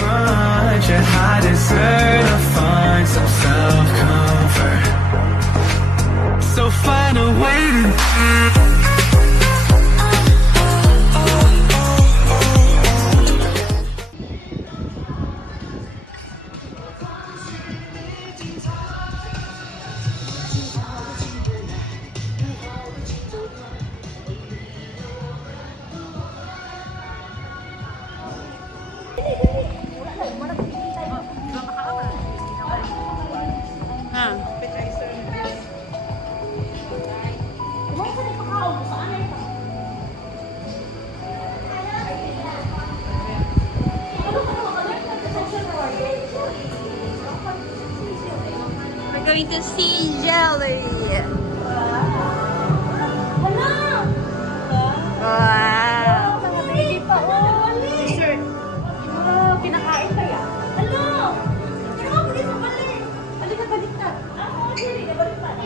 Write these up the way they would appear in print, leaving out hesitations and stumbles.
much, and I deserve to find some self-comfort. So find a way to We're going to see jelly. Wow. Dessert. Pinakain kaya? Ano? Ano ako dito bali? Halika baliktad. Dili na baliktad.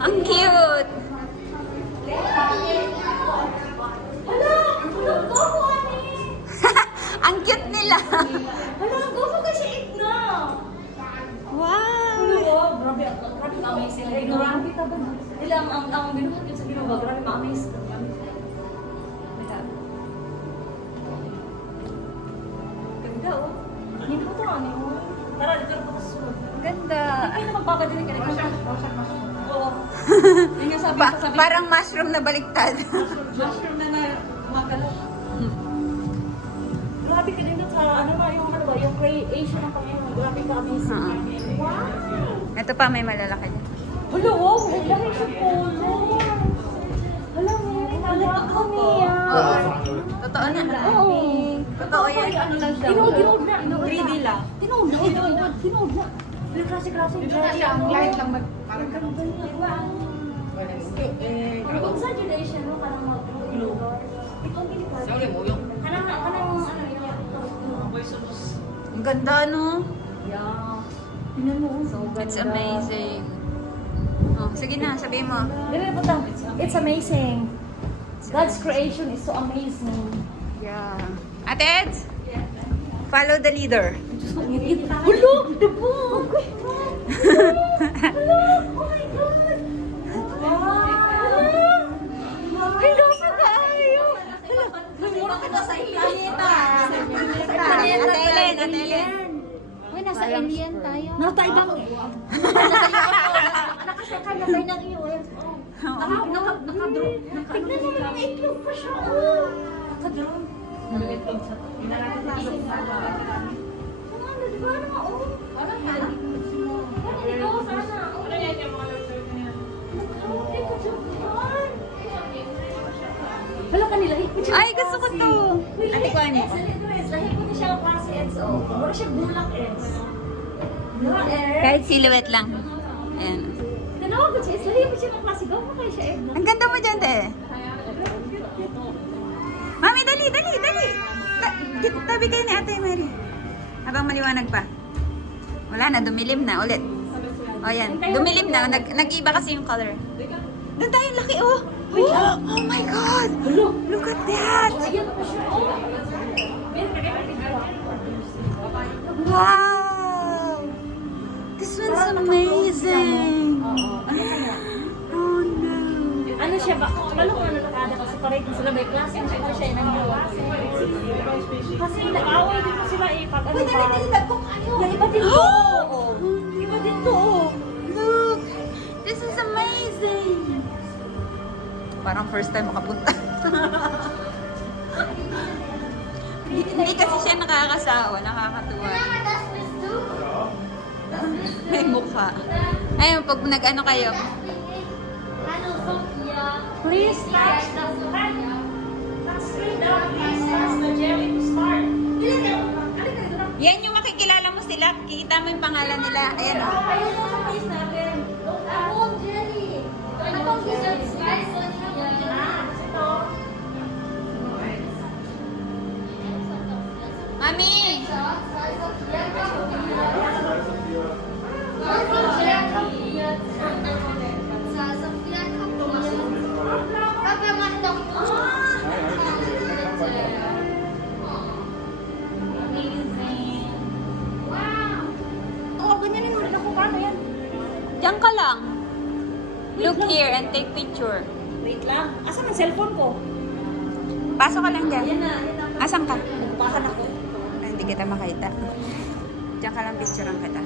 Ang cute. Ang cute nila. Go mo kasi eat na. Wow. Grabe ma-amaze sila. Ignorante ka ba? Nila ang binuhat yun sa Ginoo. Grabe ma-amaze. Ganda oh. Hindi ko to ano. Tara, dito na pa sa sunod. Ganda. Hindi na magpapadinig ka na. Oo. Yun yung sabi ko. Parang mushroom na baliktad. Mushroom na kumakalat. Grabe ka din doon sa ano ba, yung creation ng Panginoon. Grabe ka amazing. Wow! Ito pa, may malalaki din. Hello, wow! Laki siya polo. Hala mo, nalito kami Oo. Totoo na. Oo. Totoo yan. Ano lang siya? Tinood na. 3D lang. Tinood na. Yung klase-klase. Ang light lang Exaggeration mo, parang mag-glow. Itong binigay. Sorry mo, yung... Kanang Ang ganda, no? Yeah. Tingnan mo. So ganda. It's amazing. Oh, sige na, sabihin mo. It's amazing. God's creation is so amazing. Yeah. Ate Ed? Follow the leader. Hello! The book! Hello! Oh my God! Wow! Hello sa tayo! Nagmura ka na sa planeta! Ate Ellen, Ate Ellen. Uy, nasa alien tayo. Nasa ibang... Nakasakay na tayo ng iyo. Naka-drone. Tignan mo, may itlog pa siya. Naka-drone. Naka-itlog siya. Ano, di ba? Ano ka? Ikaw, sana. Ano yan yung mga lord niya? Hala kanila. Ay, gusto ko to. Ate ko ano? Lahi ko na siya ang klase EDSO. Mura siya bulak EDS. Bulak EDS. Kahit silhouette lang. Ayan. Tanawa ko siya. Lahi ko siya ang klase. Gawa mo kayo siya EDS. Ang ganda mo dyan, te. Mami, dali, dali, dali. Tabi kayo ni Ate Mary. Habang maliwanag pa. Wala na, dumilim na ulit. O yan, dumilim na. Nag-iba kasi yung color. Doon tayo, laki oh. Oh, oh my God! Look at that! Wow! This one's amazing! Oh no! Ano siya ba? Paano ko nakakada kasi parang sila may klase. Ito siya yung klase. Kasi nag-away din po sila eh. Pag ano pa. Iba din to. Iba din to. Look! This is amazing! Parang first time makapunta. Hindi kasi siya nakakasawa, nakakatuwa. May mukha. Ayun, pag nag-ano kayo. Please touch the jelly to start. Yan yung makikilala mo sila. Kikita mo yung pangalan nila. Ayan o. Ayun ang face natin. Amon jelly. Anong dessert spice? Mami! Kapag Amazing. Wow! Oo, ganyanin mo rin ako. Paano yan? Diyan ka lang. Look here and take picture. Wait lang. Asan ang cellphone ko? Pasok ka lang dyan. Yan na. Yan na. Asan ka? Nagpakan ako. Ay, hindi kita makita. Diyan ka lang picturean kita.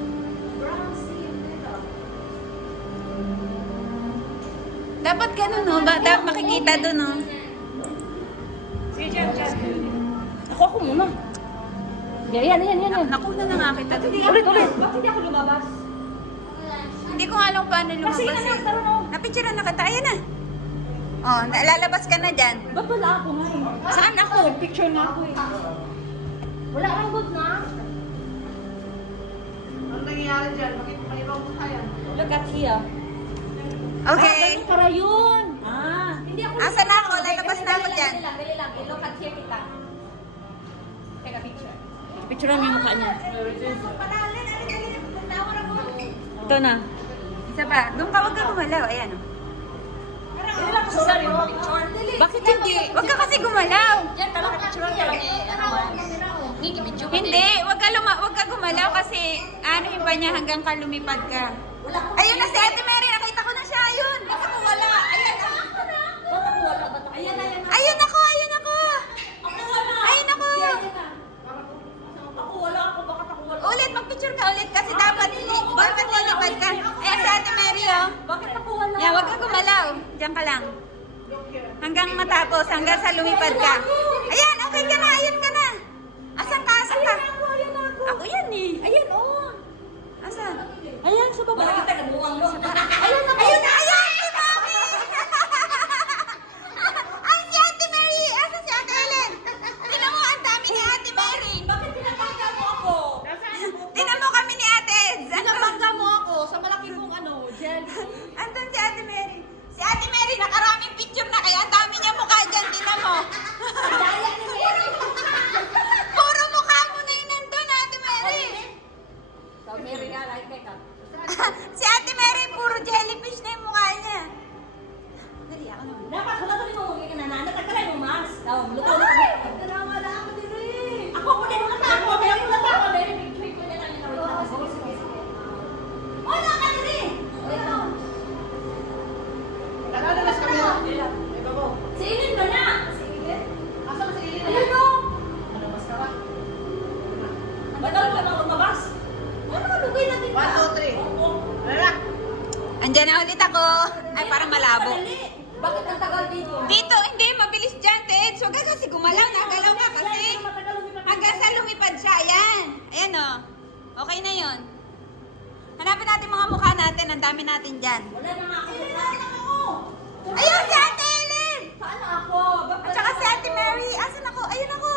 Dapat ganun, no? Dapat makikita doon, no? Sige, dyan. Ako muna. Yan. Nakuna na nga kita doon. Ulit. Bakit hindi ako lumabas? Hindi ko nga alam paano lumabas. Kasi na, tara na. Napicturean na kita. Ayan na. Oh, lalabas ka na dyan. Ba't wala ako nga eh? Saan ako? Picture na ako eh. Wala kang good na. Ano nangyayari dyan? Bakit may ibang kaya? Look at here. Okay. Ah, para yun. Hindi ako. Asan na ako? Lalabas na ako dyan. Dali lang. Look at here kita. Take a picture. Picturean mo yung mukha niya. Ito na. Isa pa. Doon ka, wag ka gumalaw. Ayan, oh. Dali lang kasi sabi mo. Bakit hindi? Wag ka kasi gumalaw. Yan, talaga picturean ka lang eh. Ano ba? Hindi, wag ka gumalaw kasi ano yung ba niya hanggang ka lumipad ka. Ayun na si Ate Mary, nakita ko na siya. Ayun. Bakit mo wala? Ayan na. Ayan na. Ayun ako. Ako wala. Ayun ako. Ako wala ako. Bakit ako wala? Ulit, magpicture ka ulit kasi dapat lilipad ka. Ayan si Ate Mary, oh. Bakit ako wala? Yeah, wag ka gumalaw. Diyan ka lang. Hanggang matapos, hanggang sa lumipad ka. Ayan, okay ka na. Ayun ka na. Asan ka? Ayan ako. Ako yan eh. Ayan, oh. Asan? Ayan, sa baba. Bakit ka nabuwang mo? Ayun na! Ayun na! Ayun! Si Mami! Ay, si Ate Mary! Asa si Ate Ellen? Tinan mo, ang dami ni Ate Mary. Bakit pinatanggal mo ako? Tinan mo kami ni Ate Eds. Pinatanggal mo ako sa malaki kong gel. Andun si Ate Mary. Si Ate Mary, nakaraming picture na kaya ang dami niya mukha dyan. Tinan mo. Daya ni Mary. Puro mukha mo na yun nandun, Ate Mary. So, Mary nga, like makeup. Si Ate Mary, puro jellyfish na yung mukha niya. Dali, ako naman. Dapat wala ka rin mo kaya na natagalan mo, Mas. Luto na kami. Wala ako din eh. Ako din, wala pa ako. Wala pa ako. Picture ko na lang yung sige. Wala ka din eh. Nakalas kami. May babaw. Si Ilin ba na? Si Ilin? Asan si Ilin? Ayun o. Ano, mas ka ba? Ba't ako na lumabas? Ano, lugay natin 1, 2, 3. Wala. Andyan na ulit ako. Ay, parang malabo. Bakit ang tagal dito? Dito, hindi. Mabilis dyan, Ted. Huwag ka kasi gumalaw. Nagalaw ka kasi. Hanggang sa lumipad siya. Ayan. Ayan, oh. Okay na yun. Hanapin natin mga mukha natin. Ang dami natin dyan. Wala na nga ako. Ayun, si Ate Ellen! Saan ako? At saka si Ate Mary. Asan ako? Ayun ako.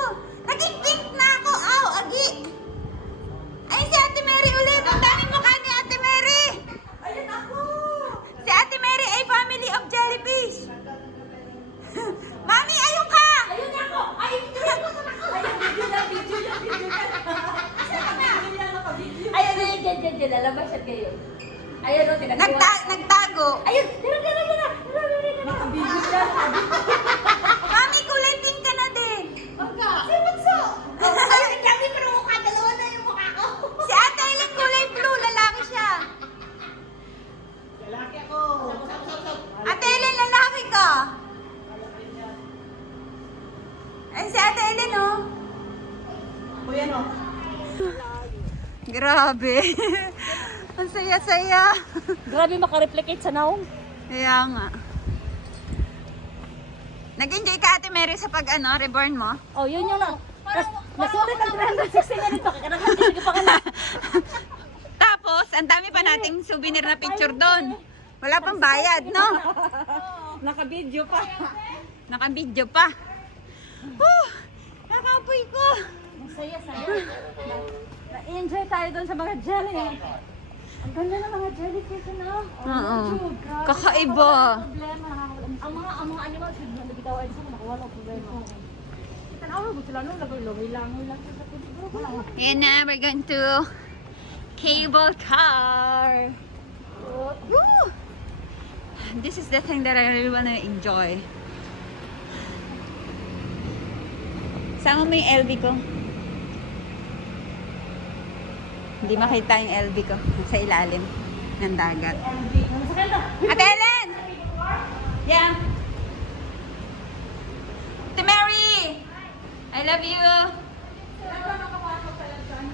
Naging pink na ako. Aw, agi. Ayun si Ate Mary ulit. Ang daming mukha ni Ate Mary. Ayun ako. Si Ate Mary ay family of jellyfish. Mami, ayun ka! Ayun ako. Ay, video ko sa ako. Ayun, video yan. Ayun na yun, lalabas siya kayo. Ayun o, Nagtago. Ayun, tira. Nakabidyo siya. Mami, kulay pink ka na din. Si Bunso. Ayun, sabi ko na mukha, dalawa na yung mukha ko. Si Ate Ellen kulay blue. Lalaki siya. Lalaki ako. Ate Ellen, lalaki ka. Ay, si Ate Ellen, oh. Ako yan, oh. Grabe. Ang saya-saya. Grabe makareplicate sa naong. Kaya nga. Nag-enjoy ka, Ate Mary, sa reborn mo? Oh, yun yung na. Nasulit ang 360 na nito. Kaya nakakasig pa ka na. Tapos, ang dami pa nating souvenir na picture doon. Wala pang bayad, no? Nakabidyo pa. Naka-video pa. Nakaapoy ko. Masaya. Na-enjoy tayo doon sa mga jelly. Ang ganda ng mga jellyfish, no? Oo. Kakaiba. Ang mga animals, nagbitawan sila, nakawala ang problema. Tanawa mo sila, nung lagay lang sa pwede. Yan na, we're going to cable car. Woo! This is the thing that I really want to enjoy. Sama mo yung LV ko. Hindi makita yung LV ko sa ilalim ng dagat. Ate Ellen! Yeah. Ate Mary! I love you.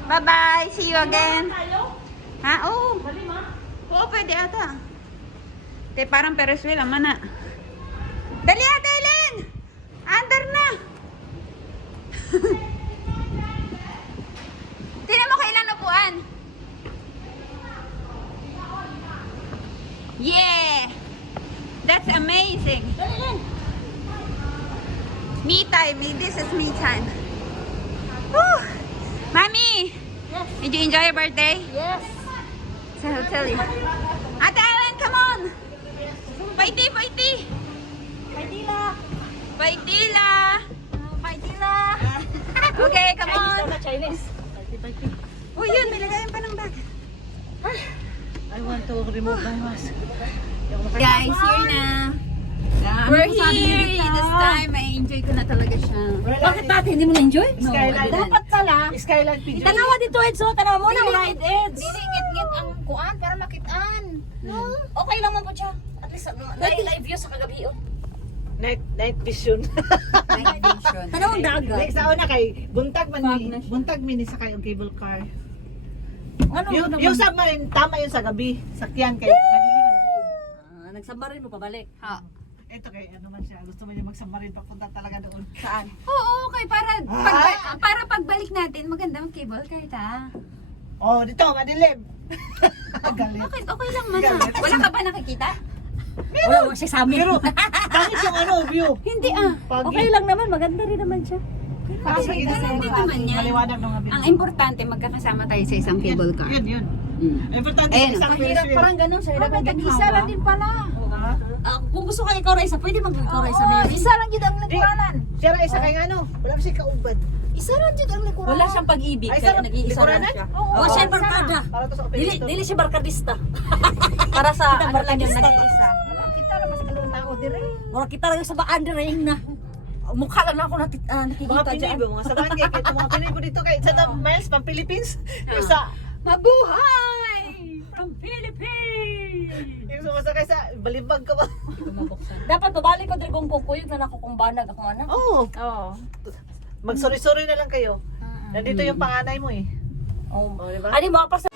Bye-bye. See you again. Ha? Oo. Oo, pwede ata. Te, parang Ferris wheel ang mana. Dali, Ate Ellen! Under na! Tingnan mo kailan upuan. Yeah! That's amazing. Me time. This is me time. Woo! Mami! Yes. Did you enjoy your birthday? Yes. Sa hotel eh. Ate Ellen, come on! Paiti, paiti! Maydila. Paitila! Maydila. Okay, come on! Chinese. Oh, yun, may lagayan pa ng bag. I want to remove my mask. Guys, here na. We're here this time. I enjoy ko na talaga siya. Bakit natin hindi mo na-enjoy? No, I didn't. Dapat pala. Skyline PJ. Tanawa dito, Edso. Tanawa mo ng light edge. Ngit-ngit ang kuan para makitaan. No? Okay lang mo po siya. At least, live view sa kagabi. Night vision. Night vision. Tanawang dagat. Next sa una kay buntag man Fog ni. na siya. Buntag mini sa kay cable car. Ano? Yung submarine tama yun sa gabi. Sakyan kay madiliman. Nagsabarin mo pabalik. Ha. Ito kay ano man siya. Gusto man niya mag-submarine papunta talaga doon. Saan? Oo, okay. Para pagbalik natin, maganda mag-cable car ta. Oh, dito madilim. Galit. Okay, okay lang man ah. Wala ka ba nakikita? Wala, wala siya sa amin. Pero bakit yung ano view? Hindi ah. Pagi. Okay lang naman, maganda rin naman siya. Kasi Hindi naman yan. maliwanag ng gabi. Ang importante, magkakasama tayo sa isang cable car. Yun. Mm. Ang importante Ayun, isang Mahirap parang ganun siya. May tag-isa lang din pala. Kung gusto ka ikaw Raisa, pwede mag-ikaw Raisa. Mary. Isa lang yun ang likuranan. Siya ra isa kay ano, wala siya kaubad. Isa lang yun ang likuranan. Wala siyang pag-ibig, Ay, kaya sarap. nag-iisa lang Likoranan? siya. Oo, Oo, siya isa. barkada. Para to sa Dili, operator. dili siya barkadista. Para sa ano lang yung nag-iisa. Kita lang mas kalong tao dire. Mura kita lang sa baandering na. Mukha lang na ako Mga nakikita Pinoy dyan. ba, mga sabahan kay ito mga Pinoy po dito kay sa miles pang Philippines. Yung sa Mabuhay! From Philippines! yung sumasakay sa balibag ka ba? Dapat babalik ko din kung kukuyog na ako kung banag ako anak. Oo. Oo. Mag-sorry-sorry na lang kayo. Nandito yung panganay mo eh. Oh, Oh, diba? Ano mo pa sa